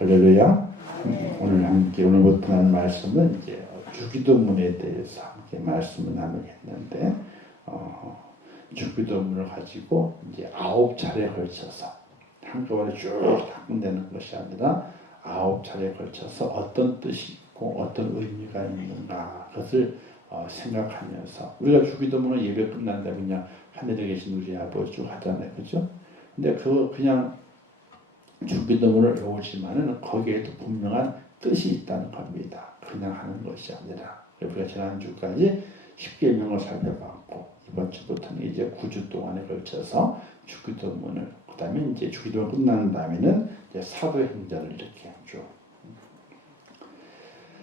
할렐루야. 오늘 함께 오늘부터 하는 말씀은 이제 주기도문에 대해서 함께 말씀을 나누겠는데 주기도문을 가지고 이제 9차례에 걸쳐서 한꺼번에 쭉 닦는다는 것이 아니라 9차례에 걸쳐서 어떤 뜻이 있고 어떤 의미가 있는가 그것을 생각하면서 우리가 주기도문은 예배 끝난 다음에 그냥 하늘에 계신 우리 아버지 쭉 하잖아요, 그죠? 근데 그거 그냥 주기도문을 외우지만은 거기에도 분명한 뜻이 있다는 겁니다. 그냥 하는 것이 아니라 우리가 지난주까지 10계명을 살펴봤고 이번 주부터는 이제 9주 동안에 걸쳐서 주기도문을 그 다음에 이제 주기도문 끝난 다음에는 이제 사도행전을 이렇게 쭉.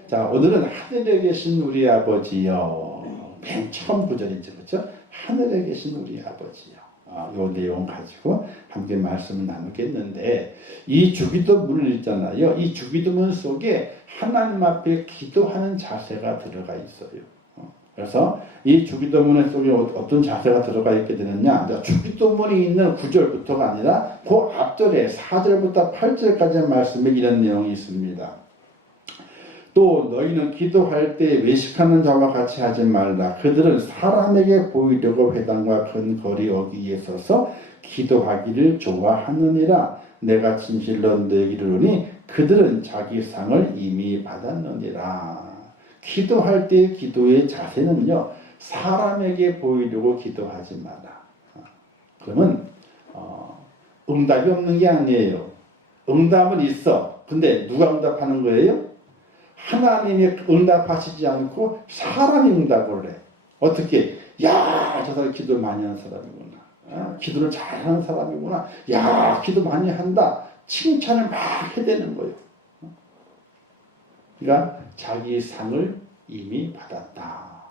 자, 오늘은 하늘에 계신 우리 아버지여. 맨 처음 구절이죠, 그렇죠? 하늘에 계신 우리 아버지여. 요 내용 가지고 함께 말씀을 나누겠는데 이 주기도문을 있잖아요. 이 주기도문 속에 하나님 앞에 기도하는 자세가 들어가 있어요. 그래서 이 주기도문 속에 어떤 자세가 들어가 있게 되느냐, 주기도문이 있는 9절부터가 아니라 그 앞절에 4절부터 8절까지의 말씀에 이런 내용이 있습니다. 또 너희는 기도할 때 외식하는 자와 같이 하지 말라. 그들은 사람에게 보이려고 회당과 큰 거리 어귀에 서서 기도하기를 좋아하느니라. 내가 진실로 너희에게 이르노니 그들은 자기 상을 이미 받았느니라. 기도할 때 기도의 자세는요, 사람에게 보이려고 기도하지 마라. 그러면 응답이 없는 게 아니에요. 응답은 있어. 근데 누가 응답하는 거예요? 하나님이 응답하시지 않고 사람이 응답을 해. 어떻게? 야, 저 사람 기도 많이 하는 사람이구나. 기도를 잘하는 사람이구나. 야, 기도 많이 한다. 칭찬을 막 해대는 거예요. 그러니까 자기 상을 이미 받았다.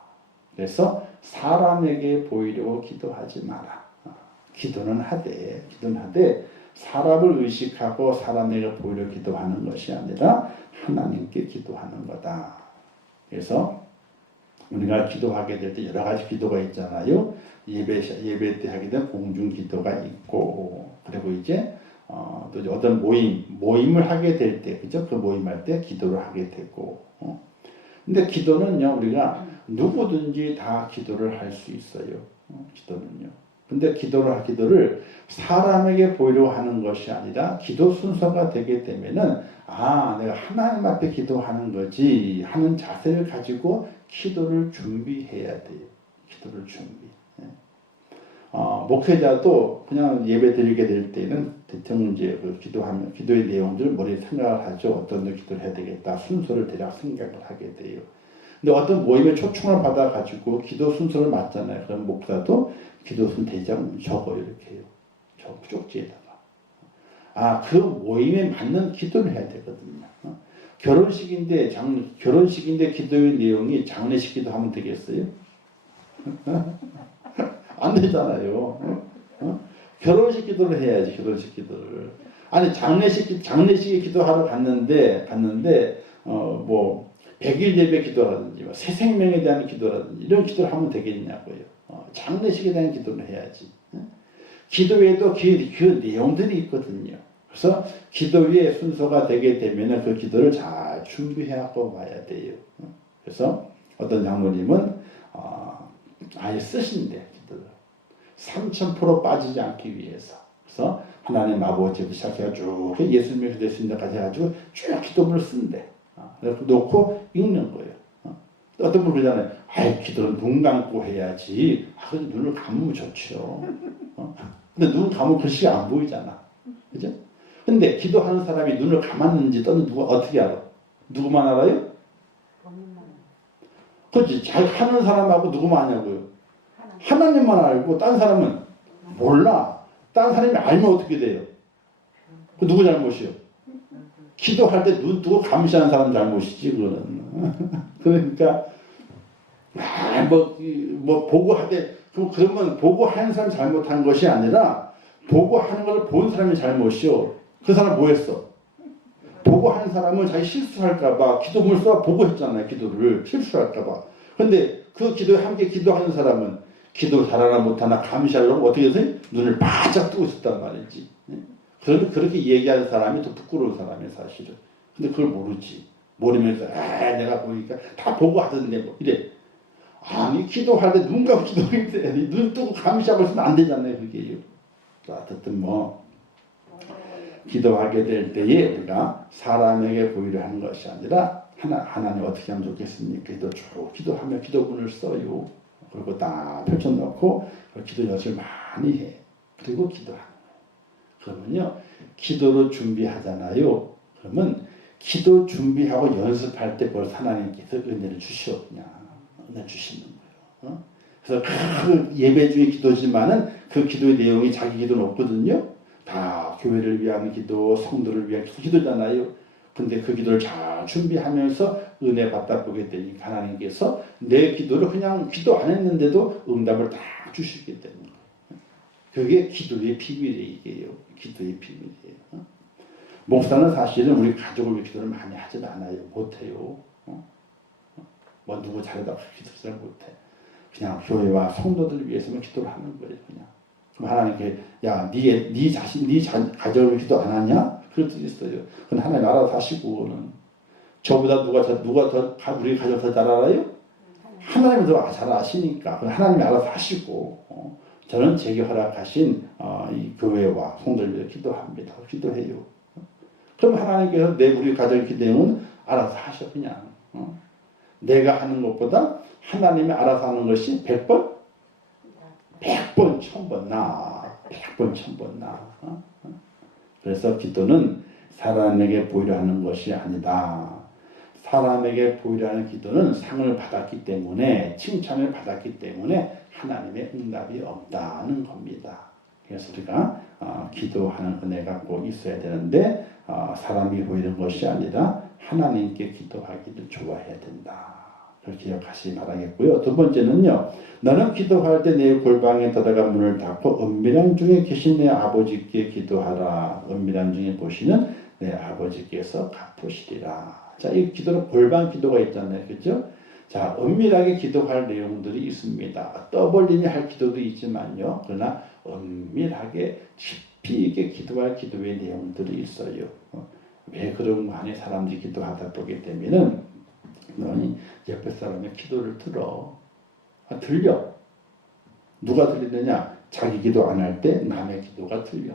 그래서 사람에게 보이려고 기도하지 마라. 기도는 하되 사람을 의식하고 사람에게 보이려고 기도하는 것이 아니라 하나님께 기도하는 거다. 그래서 우리가 기도하게 될 때 여러 가지 기도가 있잖아요. 예배 때 하게 된 공중 기도가 있고, 그리고 이제 또 이제 어떤 모임을 하게 될 때, 그죠? 그 모임할 때 기도를 하게 되고. 근데 기도는요, 우리가 누구든지 다 기도를 할 수 있어요. 기도는요. 근데 기도를 사람에게 보이려고 하는 것이 아니라 기도 순서가 되게 되면은 내가 하나님 앞에 기도하는 거지 하는 자세를 가지고 기도를 준비해야 돼요. 기도를 준비. 목회자도 그냥 예배 드리게 될 때는 대충 이제 그 기도의 내용들 머리에 생각을 하죠. 어떤 데 기도를 해야 되겠다. 순서를 대략 생각을 하게 돼요. 근데 어떤 모임에 초청을 받아가지고 기도 순서를 맞잖아요. 그럼 목사도 기도 순서 대장 적어요. 이렇게 해요. 쪽지에다가. 그 모임에 맞는 기도를 해야 되거든요. 결혼식인데 기도의 내용이 장례식 기도하면 되겠어요? 안 되잖아요. 결혼식 기도를 해야지. 결혼식 기도를. 아니 장례식에 기도하러 갔는데 100일 예배 기도라든지 새 생명에 대한 기도라든지 이런 기도를 하면 되겠냐고요. 장례식에 대한 기도를 해야지. 기도에도 그 내용들이 있거든요. 그래서 기도의 순서가 되게 되면 그 기도를 잘 준비해갖고 와야 돼요. 그래서 어떤 장로님은 아예 쓰신대. 기도를 3000% 빠지지 않기 위해서. 그래서 하나님 아버지부터 시작해가지고 쭉 예수님의 되신다까지 해가지고 쭉 기도문을 쓴대. 그래서 놓고 읽는 거예요. 어떤 분 그러잖아요. 기도는 눈 감고 해야지. 근데 눈을 감으면 좋죠. 근데 눈 감으면 글씨가 안 보이잖아. 그죠? 근데 기도하는 사람이 눈을 감았는지 또는 누가 어떻게 알아? 누구만 알아요? 그렇지. 잘 하는 사람하고 누구만 아냐고요? 하나님만 알고 딴 사람은 몰라. 딴 사람이 알면 어떻게 돼요? 그 누구 잘못이요? 기도할 때 눈 두고 감시하는 사람 잘못이지, 그거는. 그러니까, 보고 하되, 그러면 보고 하는 사람이 잘못한 것이 아니라, 보고 하는 걸 본 사람이 잘못이요. 그 사람 뭐 했어? 보고 하는 사람은 자기 실수할까봐, 기도문을 써 보고 했잖아요, 기도를. 실수할까봐. 근데 그 기도에 함께 기도하는 사람은, 기도 잘하나 못하나 감시하려고 어떻게 해서 눈을 바짝 뜨고 있었단 말이지. 그렇게 얘기하는 사람이 더 부끄러운 사람이 사실은. 근데 그걸 모르지. 모르면서 내가 보니까 다 보고 하던데 뭐 이래. 아니 기도할 때 눈 감고 기도해야 돼. 눈 뜨고 감시하고 있으면 안 되잖아요. 그게요. 어쨌든 뭐 기도하게 될 때에 우리가 사람에게 보이려 하는 것이 아니라 하나님 어떻게 하면 좋겠습니까? 기도하며 기도문을 써요. 그리고 딱 펼쳐놓고 기도 연습을 많이 해. 그리고 기도하는 거예요. 그러면요. 기도로 준비하잖아요. 그러면 기도 준비하고 연습할 때 벌써 하나님께서 은혜를 주셔. 그냥 은혜 주시는 거예요. 그래서 그 예배 중에 기도지만은 그 기도의 내용이 자기 기도는 없거든요. 다 교회를 위한 기도, 성도를 위한 기도잖아요. 근데 그 기도를 잘 준비하면서 은혜 받다 보게 되니까 하나님께서 내 기도를 그냥 기도 안 했는데도 응답을 다 주시게 되는 거예요. 그게 기도의 비밀이에요. 기도의 비밀이에요. 목사는 사실은 우리 가족을 위해 기도를 많이 하진 않아요. 못해요. 뭐 누구 잘하다고 기도를 잘 못해. 그냥 교회와 성도들 위해서만 기도를 하는 거예요. 그냥. 그럼 하나님께 네 자신, 가족을 위해 기도 안 하냐? 그럴 수 있어요. 그건 하나님 알아서 하시고는. 저보다 누가 더 우리 가족 더 잘 알아요? 하나님이 더 잘 아시니까. 그건 하나님이 알아서 하시고. 저는 제게 허락하신 이 교회와 성도를 위해 기도합니다. 기도해요. 그럼 하나님께서 우리 가정의 기도는 알아서 하셔. 그냥. 내가 하는 것보다 하나님이 알아서 하는 것이 100번? 100번, 1000번 나. 100번, 1000번 나. 그래서 기도는 사람에게 보이려 하는 것이 아니다. 사람에게 보이려 하는 기도는 상을 받았기 때문에, 칭찬을 받았기 때문에 하나님의 응답이 없다는 겁니다. 그래서 우리가 기도하는 은혜가 꼭 있어야 되는데 사람이 보이는 것이 아니라 하나님께 기도하기를 좋아해야 된다. 그걸 기억하시기 바라겠고요. 두 번째는요. 너는 기도할 때 내 골방에 들어가 문을 닫고 은밀한 중에 계신 내 아버지께 기도하라. 은밀한 중에 보시는 내 아버지께서 갚으시리라. 자, 이 기도는 골방 기도가 있잖아요. 그렇죠? 자, 은밀하게 기도할 내용들이 있습니다. 떠벌리니 할 기도도 있지만요. 그러나 은밀하게 깊이 있게 기도할 기도의 내용들이 있어요. 왜 그런 거 안에 사람들이 기도하다 보게 되면은 너희 옆에 사람의 기도를 들어. 들려. 누가 들리느냐? 자기 기도 안 할 때 남의 기도가 들려.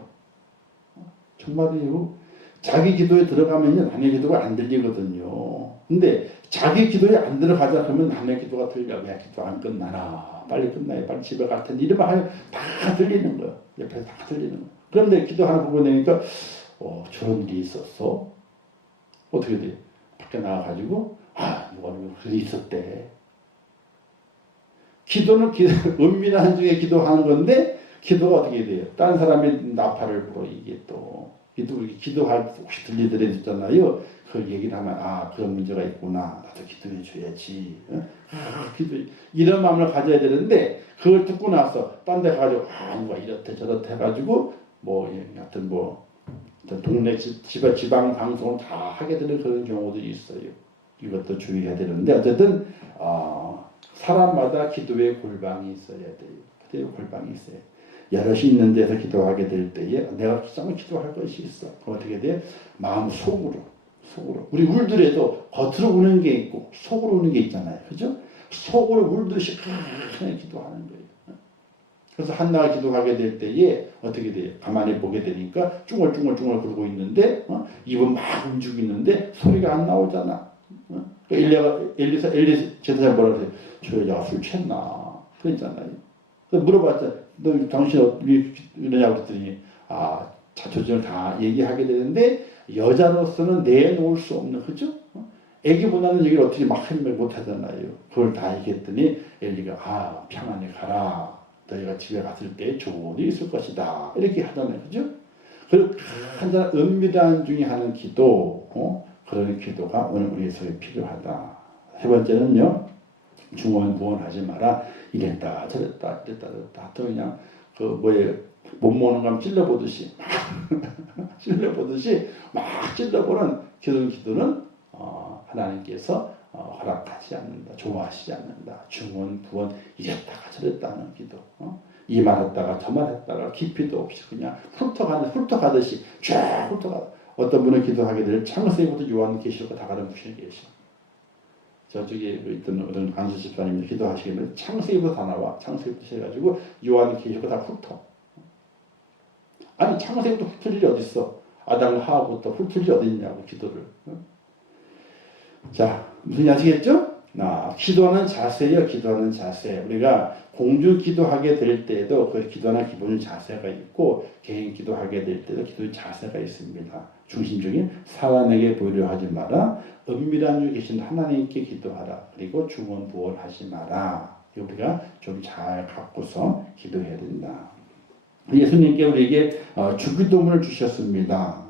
정말이에요. 자기 기도에 들어가면 남의 기도가 안 들리거든요. 근데 자기 기도에 안 들어가자 그러면 남의 기도가 들려. 왜 기도 안 끝나나? 빨리 끝나요. 빨리 집에 갈 텐데. 이러면 다 들리는 거예요. 옆에서 다 들리는 거예요. 그런데 기도하는 부분에 되니까 저런 일이 있었어? 어떻게 돼? 밖에 나가가지고 누가 그런 일이 있었대. 기도는 은밀한 중에 기도하는 건데 기도가 어떻게 돼요? 다른 사람의 나팔을 불어. 이게 또 기도할 때 혹시 들리더랬잖아요. 그 얘기를 하면 그런 문제가 있구나. 나도 기도해 줘야지. 이런 마음을 가져야 되는데 그걸 듣고 나서 딴 데 가가지고 누가 이렇대 저렇대 해가지고 하여튼 동네 지방 방송을 다 하게 되는 그런 경우들이 있어요. 이것도 주의해야 되는데 어쨌든 사람마다 기도의 골방이 있어야 돼요. 기도의 골방이 있어요. 여럿이 있는 데서 기도하게 될 때에 내가 정말 기도할 것이 있어. 그럼 어떻게 돼? 마음 속으로. 우리 울더라도 겉으로 우는 게 있고 속으로 우는 게 있잖아요. 그죠? 속으로 울듯이 그냥 기도하는 거예요. 그래서 한나가 기도하게 될 때에 어떻게 돼요? 가만히 보게 되니까 쭝얼쭝얼 그러고 있는데 입은 막 움직이고 있는데 소리가 안 나오잖아. 엘리사 제사장 뭐라 그래요? 저 여자가 술 취했나? 그랬잖아요. 그래서 물어봤잖아. 너 당신 왜 이러냐고 그랬더니 자초지종을 다 얘기하게 되는데 여자로서는 내놓을 수 없는, 그죠? 애기보다는 얘기를 어떻게 막 못 하잖아요. 그걸 다 얘기했더니 엘리가 평안히 가라. 너희가 집에 갔을 때 좋은 일이 있을 것이다. 이렇게 하잖아요. 그죠? 그리고 한자 은밀한 중에 하는 기도, 그런 기도가 오늘 우리 속에 필요하다. 세 번째는요, 중언부언하지 마라. 이랬다 저랬다 또 그냥 못 모는 감 찔러보듯이 막 찔러보는 그런 기도는 하나님께서 허락하지 않는다. 좋아하시지 않는다. 중언부언 이랬다가 저랬다 하는 기도. 이 말했다가 저 말했다가 깊이도 없이 그냥 훑어가듯이 쫙 훑어가. 어떤 분은 기도하게 될 창세기부터 요한계시록 다 가는 분이 계셔. 저쪽에 있던 어떤 간수 집사님들 기도하시기는 창세기부터 다 나와. 창세기부터 해가지고 요한계시록 다 훑어. 아니 창세기부터 훑을 일이 어딨어. 아담과 하와부터 훑을 일이 어디 있냐고 기도를. 자 무슨 아시겠죠? 기도하는 자세요. 기도하는 자세. 우리가 공주 기도하게 될 때에도 그 기도하는 기본 자세가 있고 개인 기도하게 될 때도 기도의 자세가 있습니다. 중심적인 사람에게 보이려 하지 마라. 은밀한 유 계신 하나님께 기도하라. 그리고 중언부언하지 마라. 우리가 좀 잘 갖고서 기도해야 된다. 예수님께 우리에게 주기도문을 주셨습니다.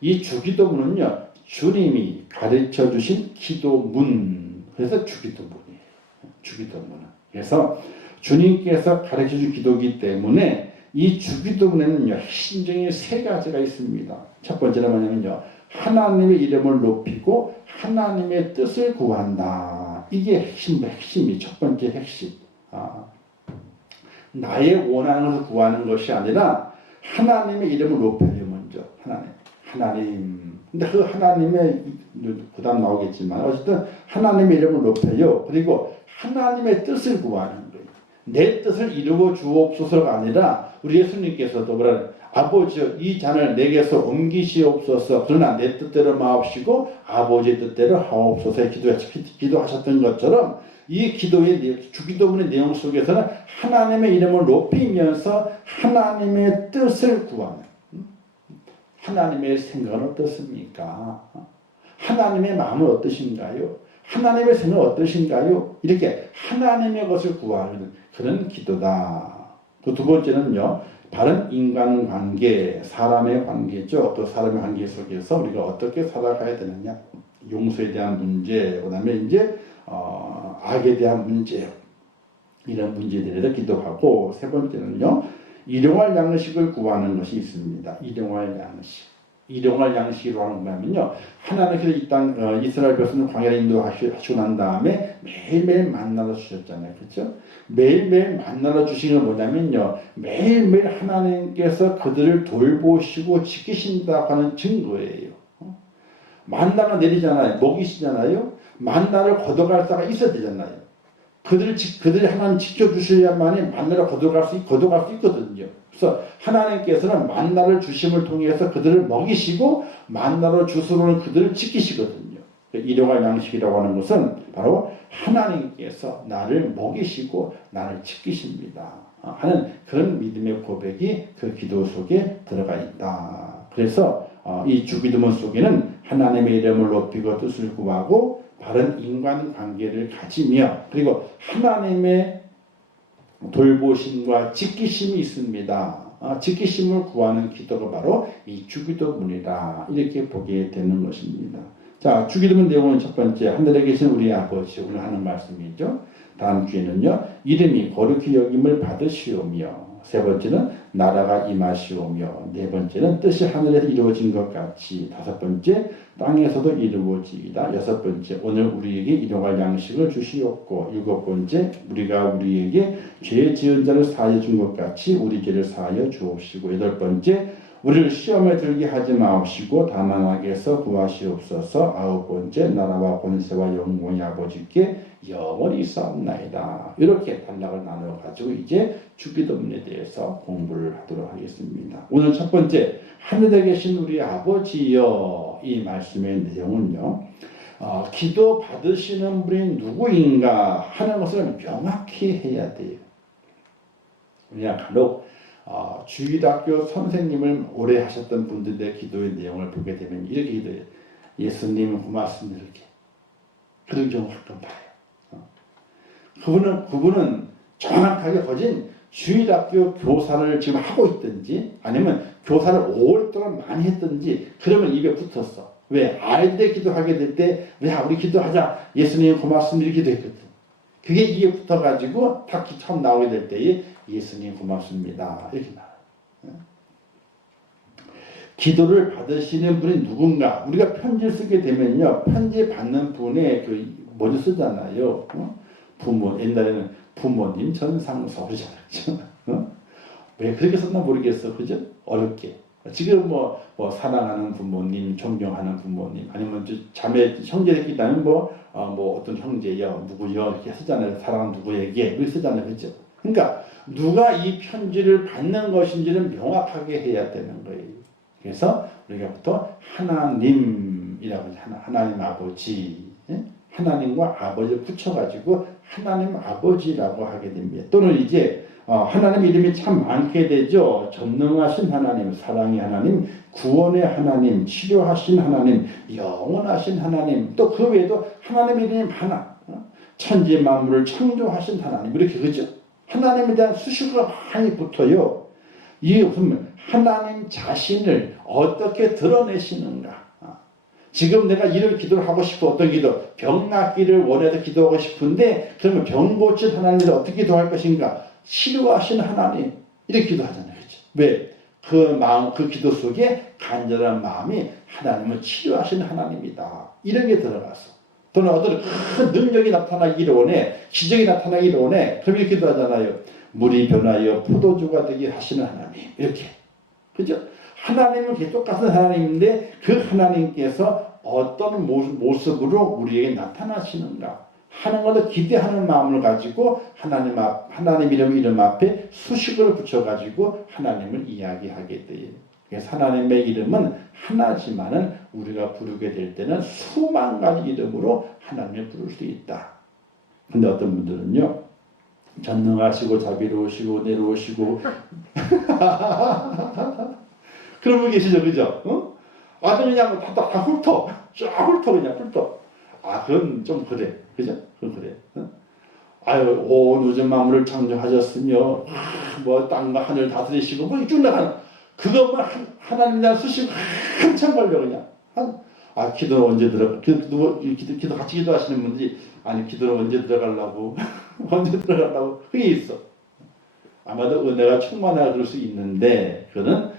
이 주기도문은요. 주님이 가르쳐 주신 기도문. 그래서 주기도문이에요. 주기도문은. 그래서 주님께서 가르쳐 준 기도이기 때문에 이 주기도문에는요. 핵심적인 세 가지가 있습니다. 첫 번째는 뭐냐면요. 하나님의 이름을 높이고 하나님의 뜻을 구한다. 이게 핵심이 첫 번째 핵심. 나의 원하는 것을 구하는 것이 아니라 하나님의 이름을 높여요. 먼저 하나님. 근데 그 하나님의 그 다음 나오겠지만 어쨌든 하나님의 이름을 높여요. 그리고 하나님의 뜻을 구하는 거예요. 내 뜻을 이루어 주옵소서가 아니라 우리 예수님께서도 뭐라 아버지여 이 잔을 내게서 옮기시옵소서. 그러나 내 뜻대로 마옵시고 아버지의 뜻대로 하옵소서 기도하셨던 것처럼 이 기도의 주기도문의 내용 속에서는 하나님의 이름을 높이면서 하나님의 뜻을 구하는 하나님의 생각은 어떻습니까? 하나님의 마음은 어떠신가요? 하나님의 생각은 어떠신가요? 이렇게 하나님의 것을 구하는 그런 기도다. 또 두 번째는요. 바른 인간관계, 사람의 관계죠. 또 사람의 관계 속에서 우리가 어떻게 살아가야 되느냐. 용서에 대한 문제, 그 다음에 이제 악에 대한 문제, 이런 문제들에 대해서 기도하고, 세 번째는요. 일용할 양식을 구하는 것이 있습니다. 일용할 양식. 일용할 양식이라고 하는 거냐면요. 하나님께서 이 땅 이스라엘 백성을 광야에 인도하시고 난 다음에 매일매일 만나러 주셨잖아요. 그렇죠? 매일매일 만나러 주시는 건 뭐냐면요. 매일매일 하나님께서 그들을 돌보시고 지키신다고 하는 증거예요. 만나가 내리잖아요. 먹이시잖아요. 만나를 걷어갈 자가 있어야 되잖아요. 그들이 하나님 지켜주셔야만이 만나를 걷어갈 수 있거든요. 그래서 하나님께서는 만나를 주심을 통해서 그들을 먹이시고 만나로 주스로는 그들을 지키시거든요. 일용할 양식이라고 하는 것은 바로 하나님께서 나를 먹이시고 나를 지키십니다 하는 그런 믿음의 고백이 그 기도 속에 들어가 있다. 그래서 이 주기도문 속에는 하나님의 이름을 높이고 뜻을 구하고 바른 인간관계를 가지며 그리고 하나님의 돌보심과 지키심이 있습니다. 지키심을 구하는 기도가 바로 이 주기도문이다. 이렇게 보게 되는 것입니다. 자, 주기도문 내용은 첫 번째, 하늘에 계신 우리 아버지 오늘 하는 말씀이죠. 다음 주에는요, 이름이 거룩히 여김을 받으시오며, 세 번째는 나라가 임하시오며, 네 번째는 뜻이 하늘에서 이루어진 것 같이, 다섯 번째 땅에서도 이루어지이다. 여섯 번째 오늘 우리에게 일용할 양식을 주시옵고, 일곱 번째 우리가 우리에게 죄 지은 자를 사하여 준 것 같이 우리 죄를 사하여 주옵시고, 여덟 번째 우리를 시험에 들게 하지 마옵시고 다만 악에서 구하시옵소서. 아홉 번째 나라와 권세와 영광이 아버지께 영원히 있사옵나이다. 이렇게 단락을 나누어 가지고 이제 주기도문에 대해서 공부를 하도록 하겠습니다. 오늘 첫 번째 하늘에 계신 우리 아버지여, 이 말씀의 내용은요, 기도 받으시는 분이 누구인가 하는 것을 명확히 해야 돼요. 우리가 간혹 주일학교 선생님을 오래 하셨던 분들의 기도의 내용을 보게 되면 이렇게 기도해요. 예수님 고맙습니다. 이렇게. 그런 경우 가끔 봐요. 그분은 정확하게 거진 주일학교 교사를 지금 하고 있든지 아니면 교사를 5월 동안 많이 했든지 그러면 입에 붙었어. 왜? 아이들의 기도하게 될 때 우리 기도하자. 예수님 고맙습니다. 이렇게 기도했거든. 그게 입에 붙어가지고 딱 처음 나오게 될 때에 예수님 고맙습니다. 이렇게 나와요. 기도를 받으시는 분이 누군가? 우리가 편지를 쓰게 되면요. 편지 받는 분의 먼저 쓰잖아요. 부모, 옛날에는 부모님 전상서 그러잖아요. 왜 그렇게 썼나 모르겠어. 그죠? 어렵게. 지금 뭐 사랑하는 부모님, 존경하는 부모님, 아니면 자매, 형제들끼리 나는 뭐 어떤 형제여, 누구여, 이렇게 쓰잖아요. 사랑하는 누구에게, 이렇게 쓰잖아요. 그죠? 그러니까, 누가 이 편지를 받는 것인지는 명확하게 해야 되는 거예요. 그래서 우리가 보통 하나님이라고 하죠. 하나님 아버지. 예? 하나님과 아버지를 붙여가지고 하나님 아버지라고 하게 됩니다. 또는 이제 하나님 이름이 참 많게 되죠. 전능하신 하나님, 사랑의 하나님, 구원의 하나님, 치료하신 하나님, 영원하신 하나님, 또 그 외에도 하나님 이름이 많아. 천지 만물을 창조하신 하나님, 이렇게 그죠? 하나님에 대한 수식어가 많이 붙어요. 이게 무슨 하나님 자신을 어떻게 드러내시는가? 지금 내가 이런 기도를 하고 싶어. 어떤 기도? 병 낫기를 원해서 기도하고 싶은데 그러면 병 고친 하나님을 어떻게 기도할 것인가? 치료하신 하나님 이렇게 기도하잖아요. 그렇죠? 왜? 그 마음, 그 기도 속에 간절한 마음이 하나님을 치료하신 하나님이다. 이런 게 들어갔어. 또는 어떤 큰 능력이 나타나기를 원해. 기적이 나타나기를 원해. 그럼 이렇게 기도하잖아요. 물이 변하여 포도주가 되게 하시는 하나님. 이렇게. 그죠? 하나님은 똑같은 하나님인데 그 하나님께서 어떤 모습으로 우리에게 나타나시는가 하는 것을 기대하는 마음을 가지고 하나님 이름 앞에 수식어를 붙여가지고 하나님을 이야기하게 돼요. 그래서 하나님의 이름은 하나지만은 우리가 부르게 될 때는 수만 가지 이름으로 하나님을 부를 수 있다. 근데 어떤 분들은요, 전능하시고 자비로우시고 내로우시고 그런 분 계시죠, 그죠? 어? 아주 그냥 다 훑어. 쫙 훑어, 그냥 훑어. 그건 좀 그래. 그죠? 그건 그래. 어? 아유, 온 우주 만물을 창조하셨으며, 뭐, 땅과 하늘 다스리시고, 뭐, 쭉 나가는. 그것만 하나님에 대한 수식 한참 걸려, 그냥. 기도 언제 기도 같이 기도하시는 분들이, 아니, 기도를 언제 들어가려고, 언제 들어가려고, 그게 있어. 아마도 은혜가 충만하다 그럴 수 있는데, 그거는,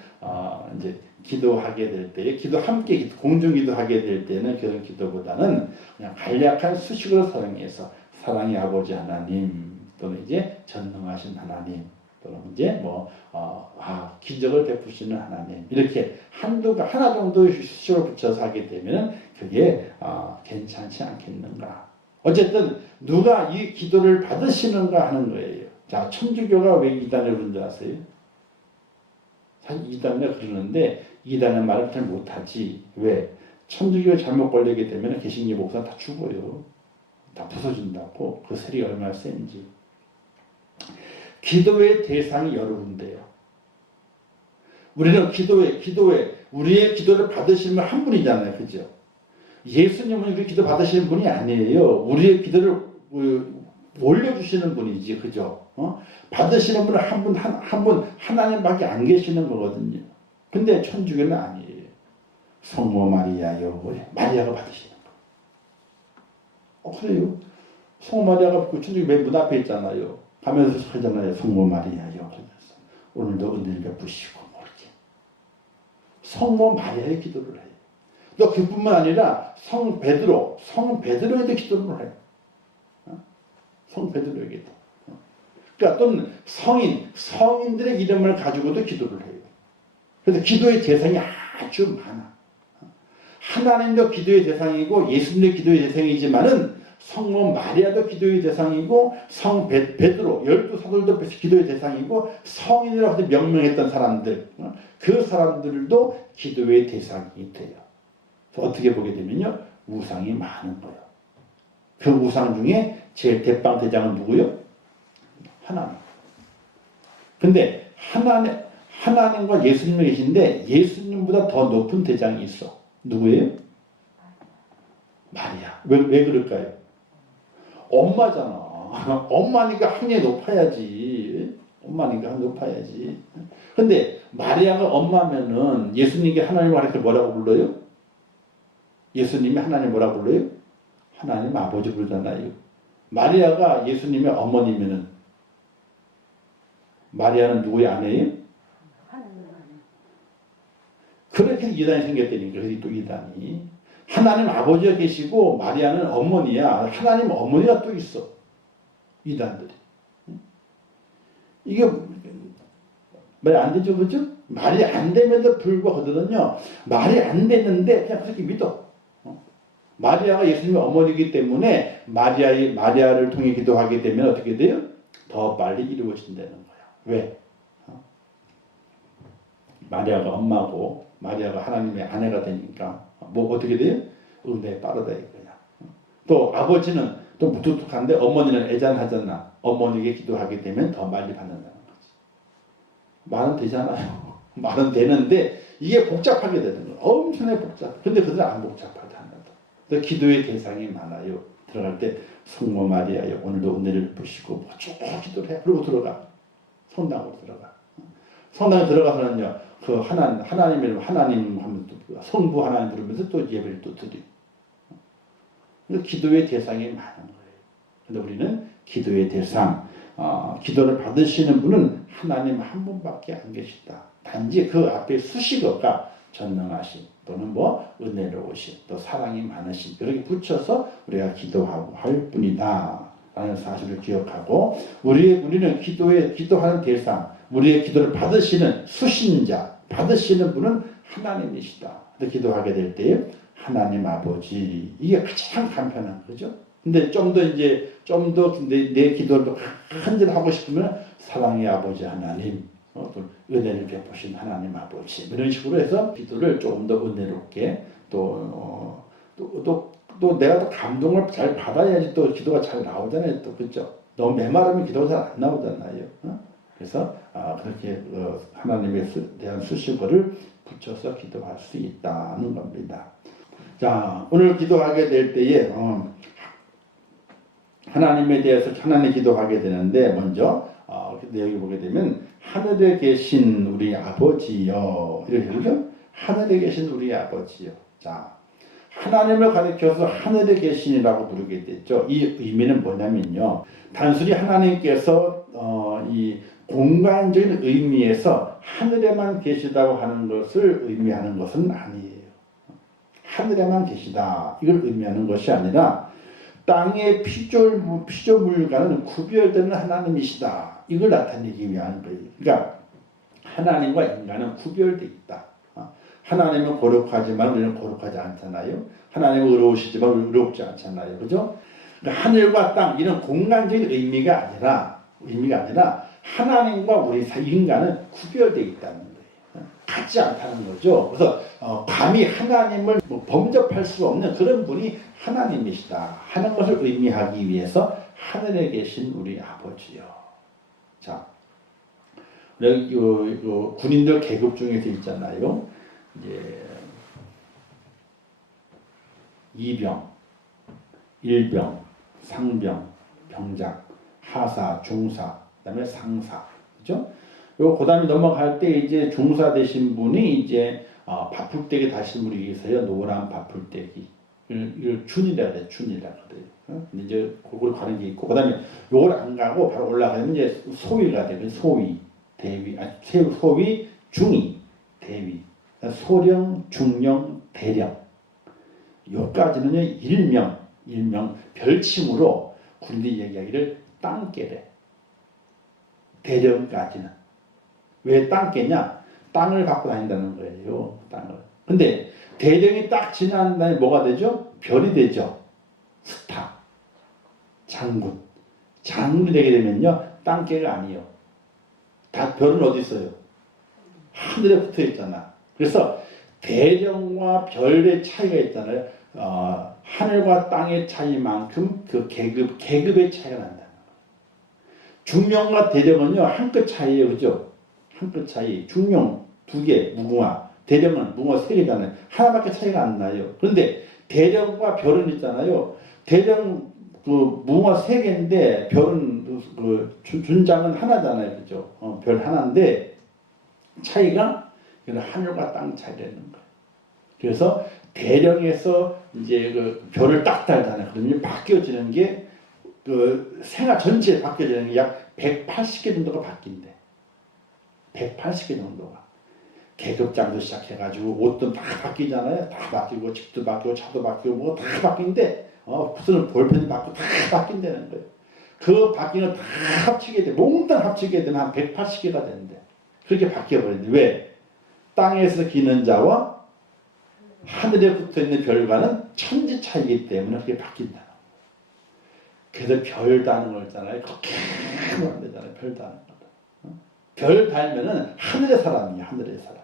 이제 기도하게 될 때, 함께 공중 기도하게 될 때는 그런 기도보다는 그냥 간략한 수식으로 사용해서 사랑의 아버지 하나님, 또는 이제 전능하신 하나님, 또는 이제 기적을 베푸시는 하나님, 이렇게 하나 정도 수식으로 붙여서 하게 되면 그게 괜찮지 않겠는가. 어쨌든 누가 이 기도를 받으시는가 하는 거예요. 자, 천주교가 왜 이단을 그런 줄 아세요? 사실 이단을 그러는데 이단의 말을 잘 못하지. 왜? 천주교 잘못 걸리게 되면 개신교 목사 다 죽어요. 다 부서진다고. 그 세력이 얼마나 센지. 기도의 대상이 여러 군데요. 우리는 기도에 우리의 기도를 받으시는 분 한 분이잖아요. 그죠? 예수님은 우리 기도 받으시는 분이 아니에요. 우리의 기도를 올려주시는 분이지. 그죠? 받으시는 분은 한 분, 하나님밖에 안 계시는 거거든요. 근데 천주교는 아니에요. 성모 마리아요. 마리아가 받으시는 거. 그래요. 성모 마리아가 천주교 맨 문 앞에 있잖아요. 가면서 하잖아요. 성모 마리아요. 그러면서 오늘도 은혜를 베푸시고 이렇게. 성모 마리아의 기도를 해요. 또 그뿐만 아니라 성 베드로에도 기도를 해요. 성 베드로에게도. 그러니까 또는 성인들의 이름을 가지고도 기도를 해요. 그래서 기도의 대상이 아주 많아. 하나님도 기도의 대상이고 예수님도 기도의 대상이지만은 성모 마리아도 기도의 대상이고 성 베드로 12사도들도 기도의 대상이고 성인이라고 해서 명명했던 사람들 그 사람들도 기도의 대상이 돼요. 어떻게 보게 되면요 우상이 많은 거예요. 그 우상 중에 제일 대빵대장은 누구요? 하나님. 근데 하나님과 예수님이 계신데 예수님보다 더 높은 대장이 있어. 누구예요? 마리아. 왜 그럴까요? 엄마잖아. 엄마니까 항상 높아야지. 엄마니까 높아야지. 근데 마리아가 엄마면은 예수님께 하나님을 가르쳐 뭐라고 불러요? 예수님이 하나님 뭐라고 불러요? 하나님 아버지 부르잖아요. 마리아가 예수님의 어머니면은 마리아는 누구의 아내예요? 그렇게 이단이 생겼다니까. 그래서 또 이단이 하나님 아버지가 계시고 마리아는 어머니야. 하나님 어머니가 또 있어. 이단들이. 이게 말이 안 되죠, 그죠? 말이 안 됨에도 불구하거든요. 말이 안 됐는데 그냥 그렇게 믿어. 마리아가 예수님의 어머니이기 때문에 마리아를 통해 기도하게 되면 어떻게 돼요? 더 빨리 이루어진다는 거야. 왜? 마리아가 엄마고 마리아가 하나님의 아내가 되니까 뭐 어떻게 돼요? 은혜에 빠르다 이거야. 또 아버지는 또 무뚝뚝한데 어머니는 애잔하잖아. 어머니에게 기도하게 되면 더 빨리 받는다는 거지. 말은 되잖아요. 말은 되는데 이게 복잡하게 되는 거야. 엄청나게 복잡. 근데 그들은 안 복잡하다 한다. 기도의 대상이 많아요. 들어갈 때 성모 마리아여 오늘도 은혜를 부시고 쭉 기도를 해. 그리고 들어가. 성당으로 들어가. 성당에 들어가서는요. 그 하나님 하면 또 성부 하나님 부르면서 또 예배를 또 드리고. 기도의 대상이 많은 거예요. 근데 우리는 기도의 대상, 기도를 받으시는 분은 하나님 한 분밖에 안 계시다. 단지 그 앞에 수식어가 전능하신 또는 뭐 은혜로우신 또 사랑이 많으신 이렇게 붙여서 우리가 기도하고 할 뿐이다 라는 사실을 기억하고 우리는 기도하는 대상 우리의 기도를 받으시는 수신자 받으시는 분은 하나님이시다. 기도하게 될 때에 하나님 아버지 이게 가장 간편한 거죠. 근데 좀 더 내 기도를 간절하고 싶으면 사랑의 아버지 하나님 또 은혜를 베푸신 하나님 아버지 이런 식으로 해서 기도를 조금 더 은혜롭게 또 내가 또 감동을 잘 받아야지 또 기도가 잘 나오잖아요. 또 그렇죠. 너무 메마르면 기도가 잘 안 나오잖아요. 그래서 그렇게 하나님에 대한 수식어를 붙여서 기도할 수 있다는 겁니다. 자, 오늘 기도하게 될 때에 하나님에 대해서 하나님 기도하게 되는데 먼저 여기 보게 되면 하늘에 계신 우리 아버지여 이렇게 그러죠? 하늘에 계신 우리 아버지여. 자, 하나님을 가리켜서 하늘에 계신이라고 부르게 됐죠. 이 의미는 뭐냐면요. 단순히 하나님께서 이 공간적인 의미에서 하늘에만 계시다고 하는 것을 의미하는 것은 아니에요. 하늘에만 계시다 이걸 의미하는 것이 아니라 땅의 피조물과는 구별되는 하나님이시다. 이걸 나타내기 위한 거예요. 그러니까 하나님과 인간은 구별되어 있다. 하나님은 거룩하지만 우리는 거룩하지 않잖아요. 하나님은 의로우시지만 우리는 의롭지 않잖아요. 그죠? 그러니까 하늘과 땅 이런 공간적인 의미가 아니라 하나님과 우리 인간은 구별되어 있다는 거예요. 같지 않다는 거죠. 그래서 감히 하나님을 범접할 수 없는 그런 분이 하나님이시다 하는 것을 의미하기 위해서 하늘에 계신 우리 아버지요. 자, 여기 군인들 계급 중에서 있잖아요. 이제 이병, 일병, 상병, 병장, 하사, 중사, 그다음에 상사, 그죠? 그다음에 넘어갈 때 이제 중사 되신 분이 이제 바풀떼기 다신 분이 계세요. 노란 바풀떼기. 이걸 춘이라 그래요. 춘이라 그래요. 근데 이제 그걸 가는 게 있고, 그다음에 요걸 안 가고 바로 올라가면 이제 소위가 되고 소위, 대위, 소위, 중위, 대위, 소령, 중령, 대령. 요까지는요 일명 별칭으로 군인들이 얘기하기를 땅깨래. 대령까지는 왜 땅깨냐? 땅을 갖고 다닌다는 거예요. 땅을. 근데 대령이 딱 지난 다음에 뭐가 되죠? 별이 되죠. 스타, 장군이 되게 되면요 땅깨가 아니에요. 다 별은 어디 있어요? 하늘에 붙어 있잖아. 그래서 대령과 별의 차이가 있잖아요. 하늘과 땅의 차이만큼 그 계급의 차이가 난다는 거예요. 중령과 대령은요 한 끗 차이예요, 그죠? 한 끗 차이. 중령 2개, 무궁화. 대령은 무궁화 3개잖아요. 하나밖에 차이가 안 나요. 그런데 대령과 별은 있잖아요. 대령 무궁화 3개인데 별은 준장은 하나잖아요, 그죠? 별 하나인데 차이가 하늘과 땅 차이라는 거예요. 그래서 대령에서 이제 별을 딱 달잖아요. 그러면 바뀌어지는 게 생활 전체에 바뀌어지는 게 약 180개 정도가 바뀐대. 180개 정도가. 계급장도 시작해가지고 옷도 다 바뀌잖아요. 다 바뀌고 집도 바뀌고 차도 바뀌고 뭐 다 바뀐데 무슨 볼펜이 바뀌고 다 바뀐다는 거예요. 그 바뀌는 다 합치게 돼. 몽땅 합치게 되면 한 180개가 된대. 그 그렇게 바뀌어버린다. 왜? 땅에서 기는 자와 하늘에 붙어있는 별과는 천지 차이기 때문에 그렇게 바뀐다. 그래서 별 다는 거 있잖아요. 그렇게 하면 안 되잖아요. 별 다는 거. 별 달면은 하늘의 사람이에요. 하늘의 사람.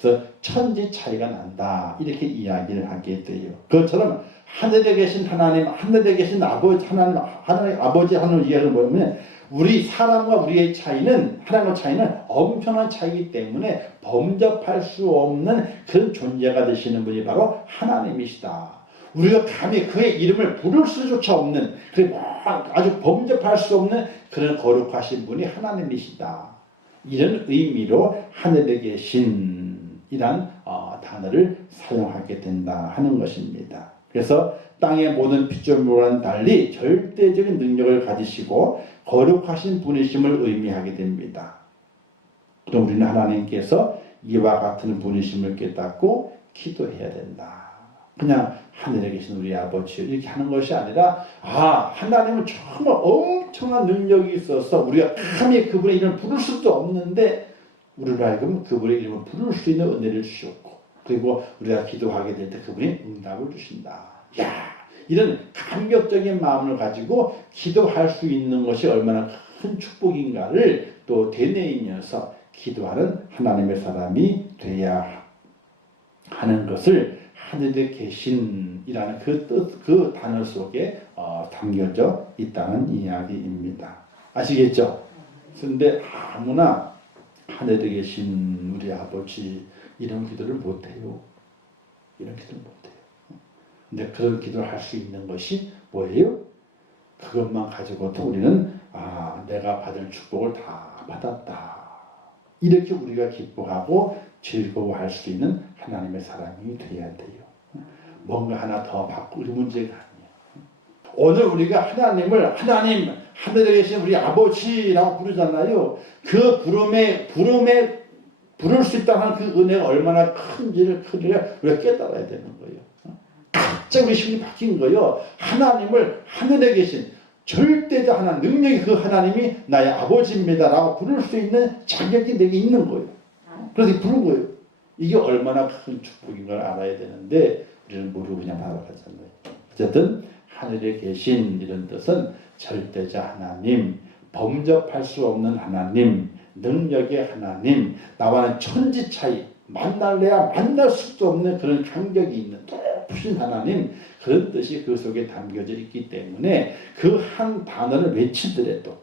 그래서 천지 차이가 난다. 이렇게 이야기를 하게 돼요. 그것처럼 하늘에 계신 하나님, 하늘에 계신 아버지, 하나님 아버지 하는 이야기는 뭐냐면 우리 사람과 우리의 차이는 하나님과 차이는 엄청난 차이기 때문에 범접할 수 없는 그런 존재가 되시는 분이 바로 하나님이시다. 우리가 감히 그의 이름을 부를 수조차 없는 그리고 아주 범접할 수 없는 그런 거룩하신 분이 하나님이시다. 이런 의미로 하늘에 계신 이란 단어를 사용하게 된다 하는 것입니다. 그래서 땅의 모든 피조물과는 달리 절대적인 능력을 가지시고 거룩하신 분이심을 의미하게 됩니다. 그럼 우리는 하나님께서 이와 같은 분이심을 깨닫고 기도해야 된다. 그냥 하늘에 계신 우리 아버지 이렇게 하는 것이 아니라 하나님은 정말 엄청난 능력이 있어서 우리가 감히 그분의 이름을 부를 수도 없는데 우리로 하여금 그분의 이름을 부를 수 있는 은혜를 주셨고 그리고 우리가 기도하게 될 때 그분이 응답을 주신다. 이런 감격적인 마음을 가지고 기도할 수 있는 것이 얼마나 큰 축복인가를 또 되뇌이면서 기도하는 하나님의 사람이 돼야 하는 것을 하늘에 계신이라는 그 단어 속에 담겨져 있다는 이야기입니다. 아시겠죠? 그런데 아무나 하늘에 계신 우리 아버지 이런 기도를 못해요. 이런 기도를 못해요. 근데 그런 기도를 할 수 있는 것이 뭐예요? 그것만 가지고도 우리는 내가 받을 축복을 다 받았다. 이렇게 우리가 기뻐하고 즐거워할 수 있는 하나님의 사람이 되어야 돼요. 뭔가 하나 더 바꿀 문제가 아니에요. 오늘 우리가 하나님을 하늘에 계신 우리 아버지라고 부르잖아요. 그 부름에 부를 수 있다는 그 은혜가 얼마나 큰지를 우리가 깨달아야 되는 거예요. 갑자기 우리 심리 바뀐 거예요. 하나님을 하늘에 계신 절대적 하나님, 능력이 그 하나님이 나의 아버지입니다 라고 부를 수 있는 자격이 내게 있는 거예요. 그래서 부른 거예요. 이게 얼마나 큰 축복인 걸 알아야 되는데 우리는 모르고 그냥 받아가잖아요. 어쨌든 하늘에 계신 이런 뜻은 절대자 하나님, 범접할 수 없는 하나님, 능력의 하나님, 나와는 천지 차이, 만날래야 만날 수도 없는 그런 간격이 있는 높으신 하나님, 그런 뜻이 그 속에 담겨져 있기 때문에 그 한 단어를 외치더라도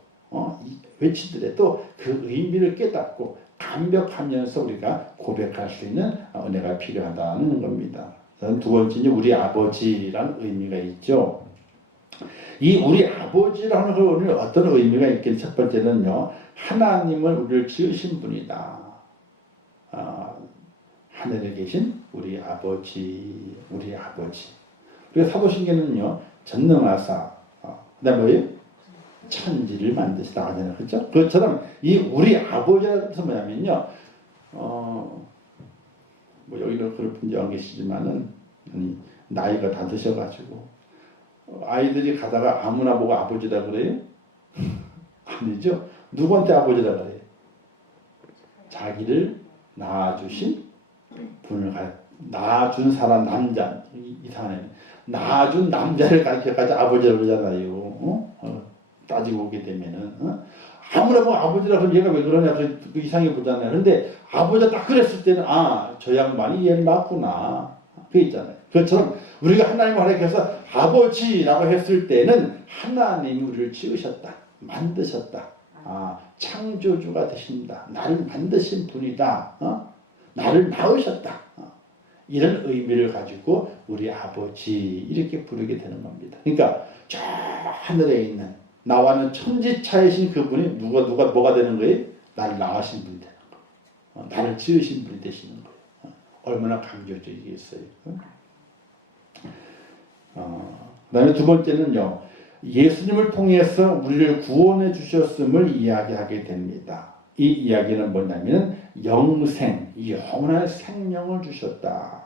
그 의미를 깨닫고 감격하면서 우리가 고백할 수 있는 은혜가 필요하다는 겁니다. 두 번째는 우리 아버지라는 의미가 있죠. 이 우리 아버지라는 것은 어떤 의미가 있긴 첫 번째는요. 하나님을 우리를 지으신 분이다. 하늘에 계신 우리 아버지. 그리고 사도신경은요. 전능하사 그다음에 뭐예요? 천지를 만드시다 하잖아요. 그렇죠? 그것처럼 이 우리 아버지라는 것은 뭐냐면요. 뭐 여기는 그런 분이 안 계시지만은 나이가 다 드셔가지고 아이들이 가다가 아무나 보고 아버지다 그래요? 아니죠. 누구한테 아버지다 그래요? 자기를 낳아주신 분을 낳아준 사람 남자 이상하네. 낳아준 남자를 가르쳐가지고 아버지라고 그러잖아요. 따지고 오게 되면은 아무나 보고 아버지라 그러면 얘가 왜 그러냐 그 이상해 보잖아요. 근데 아버지가 딱 그랬을 때는 저 양반이 얘를 낳았구나. 그게 있잖아요. 그것처럼 우리가 하나님을 하나님께서 아버지라고 했을 때는 하나님이 우리를 지으셨다. 만드셨다. 창조주가 되신다. 나를 만드신 분이다. 나를 낳으셨다. 이런 의미를 가지고 우리 아버지 이렇게 부르게 되는 겁니다. 그러니까 저 하늘에 있는 나와는 천지 차이신 그분이 뭐가 되는 거예요? 나를 낳으신 분이 되는 거예요. 나를 지으신 분이 되시는 거예요. 얼마나 감격적이겠어요. 그 다음에 두 번째는요. 예수님을 통해서 우리를 구원해 주셨음을 이야기하게 됩니다. 이 이야기는 뭐냐면 영원한 생명을 주셨다.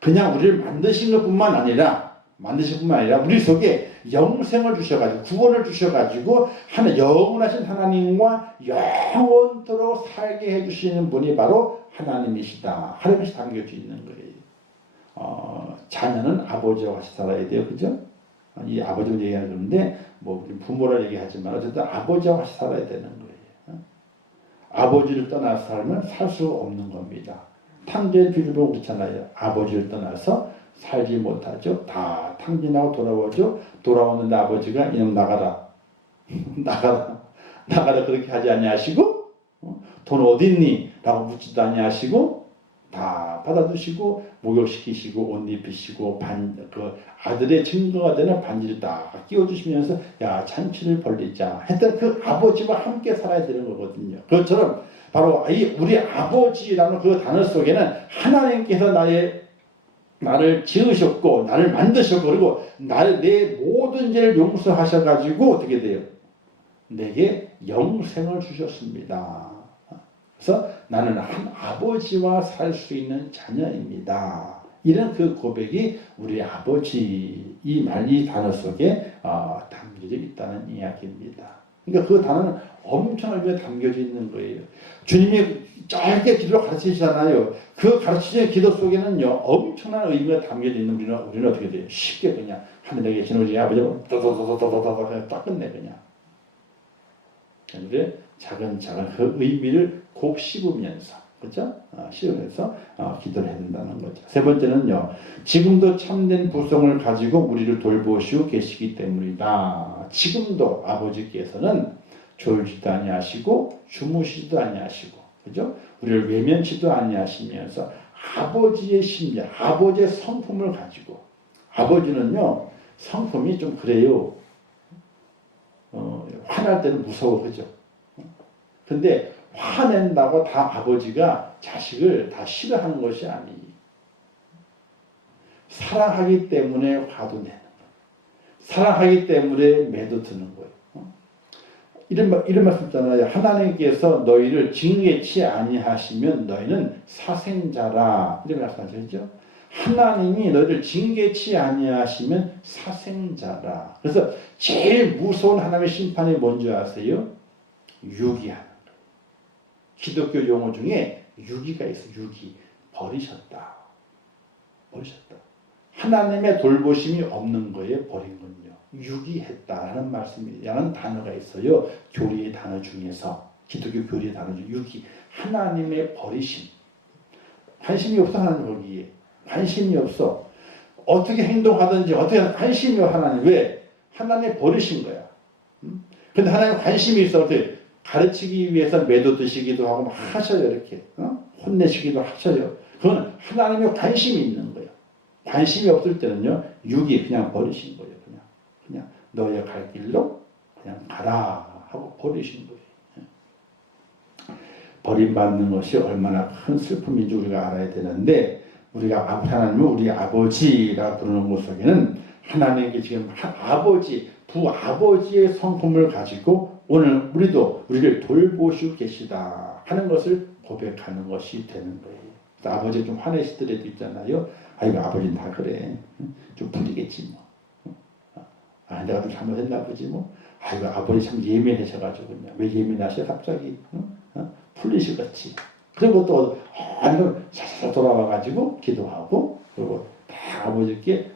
그냥 우리를 만드신 것뿐만 아니라 만드실 뿐만 아니라 우리 속에 영생을 주셔가지고 구원을 주셔가지고 영원하신 하나님과 영원토록 살게 해주시는 분이 바로 하나님이시다. 하나님이 담겨져 있는 거예요. 자녀는 아버지와 같이 살아야 돼요. 그죠? 이 아버지를 얘기하는 건데 뭐 부모를 얘기하지만 어쨌든 아버지와 같이 살아야 되는 거예요. 아버지를 떠나서 살면 살 수 없는 겁니다. 탕자의 비유를 보고 그렇잖아요. 아버지를 떠나서 살지 못하죠. 다 탕진하고 돌아오죠. 돌아오는데 아버지가 이놈 나가라. 나가라 그렇게 하지 아니하시고 돈 어디 있니? 라고 묻지도 아니하시고 다 받아두시고 목욕시키시고 옷 입히시고 그 아들의 증거가 되는 반지를 딱 끼워주시면서 야 잔치를 벌리자 했던 그 아버지와 함께 살아야 되는 거거든요. 그것처럼 바로 우리 아버지라는 그 단어 속에는 하나님께서 나를 지으셨고 나를 만드셨고 그리고 내 모든 죄를 용서하셔가지고 어떻게 돼요? 내게 영생을 주셨습니다. 그래서 나는 한 아버지와 살 수 있는 자녀입니다. 이런 그 고백이 우리 아버지 이 단어 속에 담겨져 있다는 이야기입니다. 그러니까 그 단어는 엄청나게 담겨져 있는 거예요. 주님이 짧게 기도를 가르치시잖아요. 그 가르치는 기도 속에는요 엄청난 의미가 담겨져 있는 우리는 어떻게 돼요? 쉽게 그냥 하늘에 계신 우리 아버지가 딱 끝내 그냥. 그런데 차근차근 그 의미를 곱 씹으면서 그렇죠? 씹으면서 기도를 해야 된다는 거죠. 세 번째는요. 지금도 참된 부성을 가지고 우리를 돌보시고 계시기 때문이다. 지금도 아버지께서는 졸지도 아니하시고 주무시지도 아니하시고 그죠? 우리를 외면치도 아니하시면서 아버지의 심장, 아버지의 성품을 가지고 아버지는요. 성품이 좀 그래요. 화날 때는 무서워 그죠? 근데 화낸다고 다 아버지가 자식을 다 싫어하는 것이 아니에요. 사랑하기 때문에 화도 내는 거예요. 사랑하기 때문에 매도 드는 거예요. 이런 말씀 있잖아요. 하나님께서 너희를 징계치 아니하시면 너희는 사생자라. 이런 말씀하셨죠. 하나님이 너희를 징계치 아니하시면 사생자라. 그래서 제일 무서운 하나님의 심판이 뭔지 아세요? 유기하는 거예요. 기독교 용어 중에 유기가 있어. 유기. 버리셨다. 하나님의 돌보심이 없는 거에 버린 건요. 유기했다라는 말씀이라는 단어가 있어요. 교리의 단어 중에서 기독교 교리의 단어 중 유기. 하나님의 버리심. 관심이 없어 하나님 거기에. 관심이 없어. 어떻게 행동하든지 어떻게 관심이 없어 하나님. 왜? 하나님 버리신 거야. 근데 하나님 관심이 있어. 어떻게 가르치기 위해서 매도 드시기도 하고 막 하셔요. 이렇게 혼내시기도 하셔요. 그건 하나님의 관심이 있는 거예요. 관심이 없을 때는요. 유기 그냥 버리신 거예요. 그냥 너의 갈 길로 그냥 가라 하고 버리신 거예요. 버림받는 것이 얼마나 큰 슬픔인지 우리가 알아야 되는데 우리가 하나님을 우리 아버지라 부르는 것 속에는 하나님께 지금 아버지, 부아버지의 성품을 가지고 오늘 우리를 돌보시고 계시다 하는 것을 고백하는 것이 되는 거예요. 아버지 좀 화내시더라도 있잖아요. 아이고 아버지는 다 그래. 좀 풀리겠지 뭐. 내가 좀 잘못했나 보지 뭐. 아이고 아버지 참 예민하셔가지고 그냥 왜 예민하셔 갑자기 풀리시겠지. 그리고 또 살살 돌아와가지고 기도하고 그리고 다 아버지께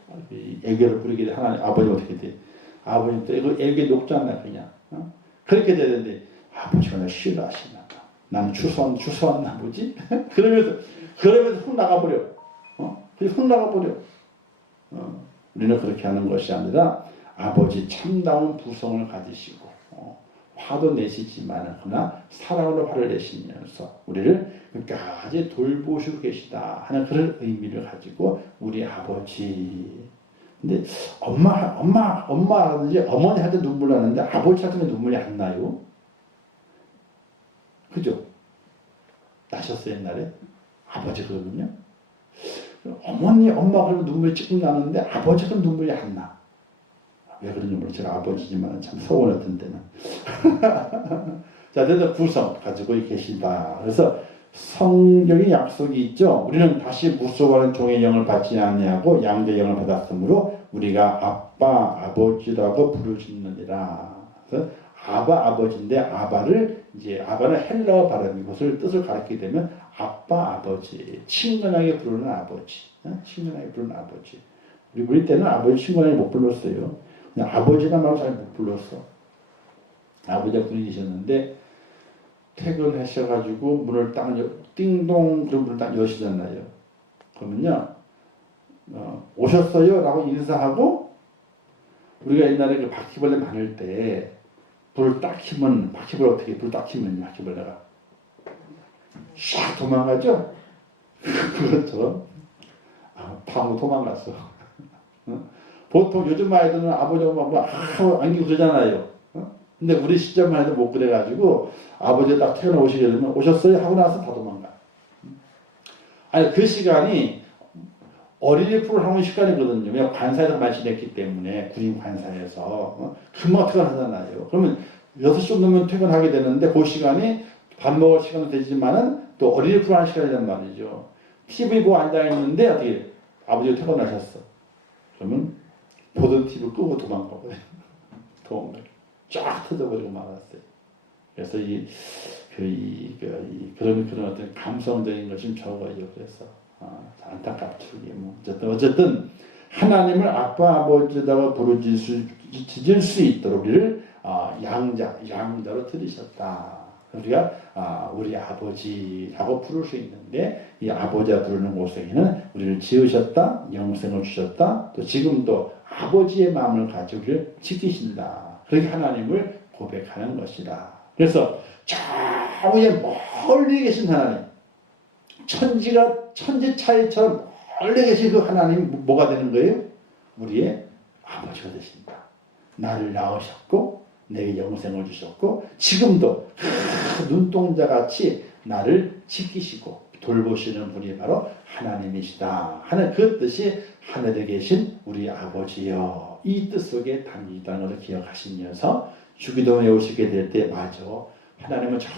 애교를 부리게 돼. 하나님 아버지 어떻게 돼? 아버지 또 애교 높잖아 그냥. 그렇게 되는데 아버지가 나 싫어하시나 봐. 나는 추수한 아버지? 그러면서 훅 나가버려. 훅 나가버려. 우리는 그렇게 하는 것이 아니라 아버지 참다운 부성을 가지시고 화도 내시지만 그러나 사랑으로 화를 내시면서 우리를 끝까지 돌보시고 계시다 하는 그런 의미를 가지고 우리 아버지. 근데 엄마라든지 어머니 할 때 눈물 나는데 아버지 할 때 눈물이 안 나요? 그죠? 나셨어요 옛날에? 아버지 그러면요? 엄마 그러면 눈물이 조금 나는데 아버지가 눈물이 안 나. 왜 그런지 모르겠어요. 제가 아버지지만 참 서운했던 때는. 자, 그래서 구성 가지고 계신다. 그래서 성경의 약속이 있죠. 우리는 다시 무소하는 종의 영을 받지 아니하고 양자의 영을 받았으므로 우리가 아빠 아버지라고 부르짖느니라. 그래서 아바 아버지인데 아바를 이제 아바는 헬라어 발음 이것을 뜻을 가리키게 되면 아빠 아버지 친근하게 부르는 아버지, 친근하게 부르는 아버지. 우리 때는 아버지 친근하게 못 불렀어요. 그냥 아버지란 말을 잘 못 불렀어. 아버지가 분이 계셨는데 퇴근하셔가지고 문을 딱 띵동 그런 문을 딱 여시잖아요. 그러면요 오셨어요? 라고 인사하고 우리가 옛날에 그 바퀴벌레 많을 때 불을 딱 켜면 바퀴벌레 어떻게 불을 딱 켜면 바퀴벌레가 샥 도망가죠? 그것처럼 방으로 도망갔어. 보통 요즘 아이들은 아버지가 막 안기고 그러잖아요. 근데 우리 시점만 해도 못 그래가지고 아버지가 딱 태어나오시게 되면 오셨어요? 하고 나서 다 도망가. 아니 그 시간이 어린이 프로를 하는 시간이거든요. 왜냐면 관사에서 많이 지냈기 때문에 군인 관사에서 금방 퇴근하잖아요. 그러면 6시 정도면 퇴근하게 되는데 그 시간이 밥 먹을 시간도 되지만은 또 어린이 프로 하는 시간이란 말이죠. TV 보고 앉아있는데 어떻게 아버지가 퇴근하셨어. 그러면 보던 TV 끄고 도망가거든요. 도망가. 쫙 터져버리고 말았어요. 그래서 그런 어떤 감성적인 것이 적어요. 그래서 안타깝죠. 뭐 어쨌든 하나님을 아빠 아버지라고 부르짖을 수 있도록 우리를 양자로 들으셨다. 우리가 우리 아버지라고 부를 수 있는데 이 아버지라 부르는 곳에는 우리를 지으셨다, 영생을 주셨다, 또 지금도 아버지의 마음을 가지고 우리를 지키신다. 그렇게 하나님을 고백하는 것이다. 그래서 저 위에 멀리 계신 하나님, 천지 차이처럼 멀리 계신 그 하나님이 뭐가 되는 거예요? 우리의 아버지가 되신다. 나를 낳으셨고 내게 영생을 주셨고 지금도 눈동자같이 나를 지키시고 돌보시는 분이 바로 하나님이시다 하는 그 뜻이 하늘에 계신 우리 아버지여, 이 뜻 속에 담기다는 것을 기억하시면서 주기도문에 오시게 될 때 맞아, 하나님은 저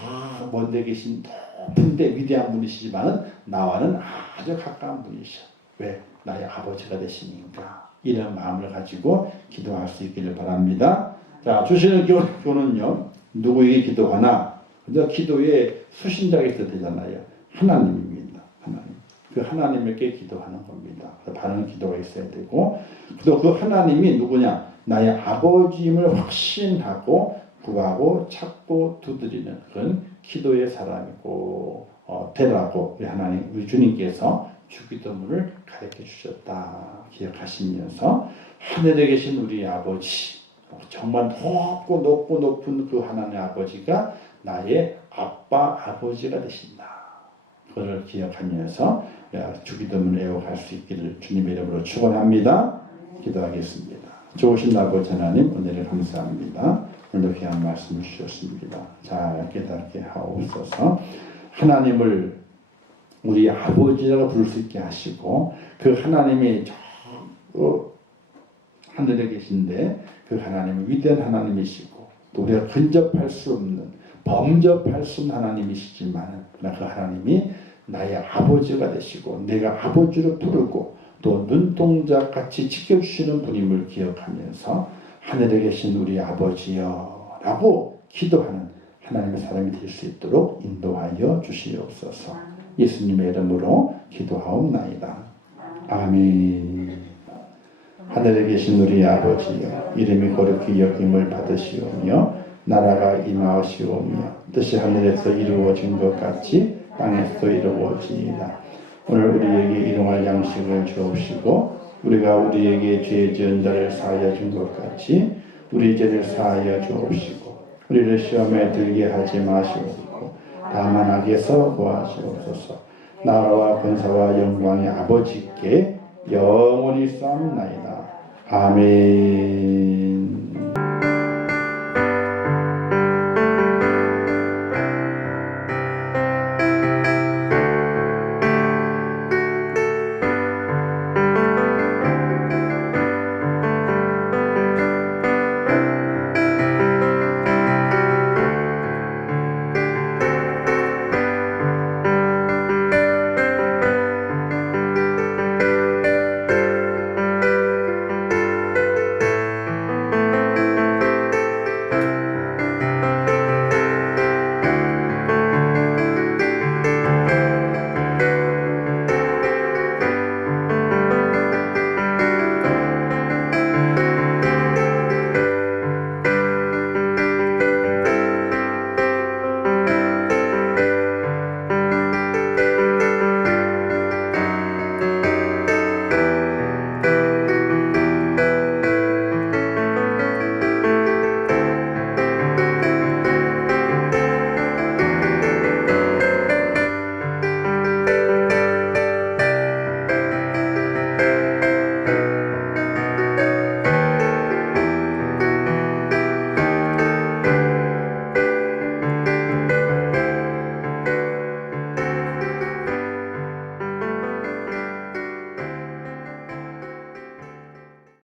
먼데 계신 높은데 위대한 분이시지만 나와는 아주 가까운 분이셔. 왜? 나의 아버지가 되시니까. 이런 마음을 가지고 기도할 수 있기를 바랍니다. 자, 주시는 교훈은요, 누구에게 기도하나? 근데 기도에 수신자가 있어야 되잖아요. 하나님입니다. 하나님. 그 하나님에게 기도하는 겁니다. 바른 기도가 있어야 되고, 또 그 하나님이 누구냐? 나의 아버지임을 확신하고 구하고 찾고 두드리는 그런 기도의 사람이고 되라고 우리 하나님, 우리 주님께서 주기도문을 가르쳐 주셨다 기억하시면서 하늘에 계신 우리 아버지, 정말 높은 그 하나님의 아버지가 나의 아빠 아버지가 되신다. 그걸 기억하면서 주기도문을 애워갈 수 있기를 주님의 이름으로 축원합니다. 기도하겠습니다. 좋으신 아버지 하나님, 은혜를 감사합니다. 오늘도 귀한 말씀을 주셨습니다. 잘 깨닫게 하옵소서. 하나님을 우리 아버지라고 부를 수 있게 하시고, 그 하나님이 저 하늘에 계신데 그 하나님은 위대한 하나님이시고 또 우리가 근접할 수 없는, 범접할 수 없는 하나님이시지만 그 하나님이 나의 아버지가 되시고 내가 아버지로 부르고 또 눈동자같이 지켜주시는 분임을 기억하면서 하늘에 계신 우리 아버지여 라고 기도하는 하나님의 사람이 될 수 있도록 인도하여 주시옵소서. 예수님의 이름으로 기도하옵나이다. 아멘. 하늘에 계신 우리 아버지여, 이름이 거룩히 여김을 받으시오며 나라가 임하시오며 뜻이 하늘에서 이루어진 것 같이 땅에서 이루어지이다. 오늘 우리에게 일용할 양식을 주옵시고 우리가 우리에게 죄 지은 자를 사하여 준 것 같이 우리 죄를 사하여 주옵시고 우리를 시험에 들게 하지 마시옵고 다만 악에서 구하시옵소서. 나라와 권세와 영광의 아버지께 영원히 쌓옵나이다. 아멘.